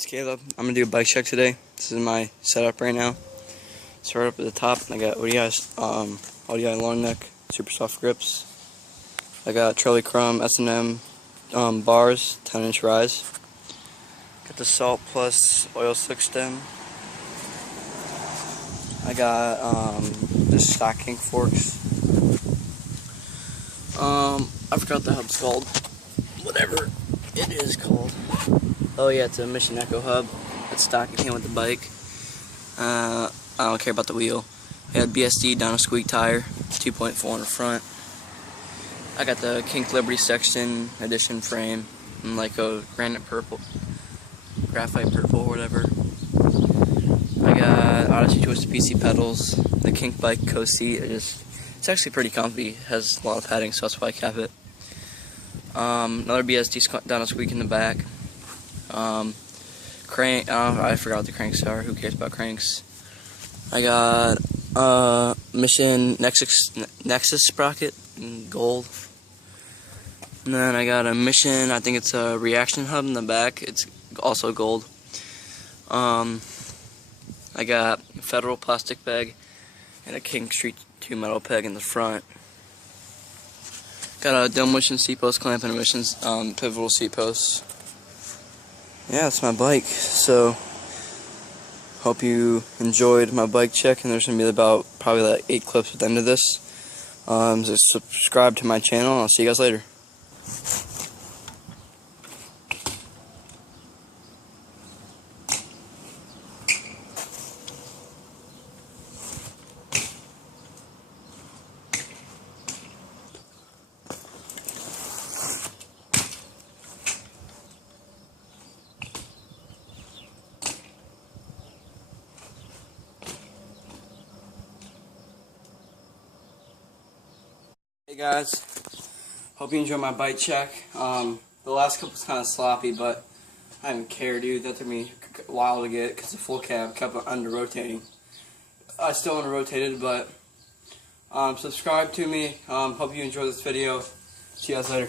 It's Caleb. I'm gonna do a bike check today. This is my setup right now. So right up at the top, I got ODI long neck, super soft grips. I got Charlie Crumb S&M bars, 10-inch rise. Got the Salt Plus oil slick stem. I got the stock kink forks. I forgot the hub's called. Whatever it is called. Oh yeah, it's a Mission Echo hub. It's stock. It came with the bike. I don't care about the wheel. I had BSD down a squeak tire, 2.4 in the front. I got the Kink Liberty Section edition frame in like a granite purple, graphite purple, or whatever. I got Odyssey Twisted PC pedals. The Kink bike co-seat. It's actually pretty comfy. It has a lot of padding, so that's why I kept it. Another BSD down a squeak in the back. Crank. I forgot what the cranks are. Who cares about cranks? I got Mission Nexus sprocket in gold. And then I got a Mission. I think it's a reaction hub in the back. It's also gold. I got a Federal plastic peg and a King Street 2 metal peg in the front. Got a Demolition seat post clamp and a Mission pivotal seat post. Yeah, it's my bike. So hope you enjoyed my bike check, and there's gonna be probably like 8 clips at the end of this. So subscribe to my channel, and I'll see you guys later. Hey guys, hope you enjoyed my bike check. The last couple was kind of sloppy, but I didn't care, dude. That took me a while to get because the full cab kept under rotating. I still under rotated, but subscribe to me. Hope you enjoyed this video. See you guys later.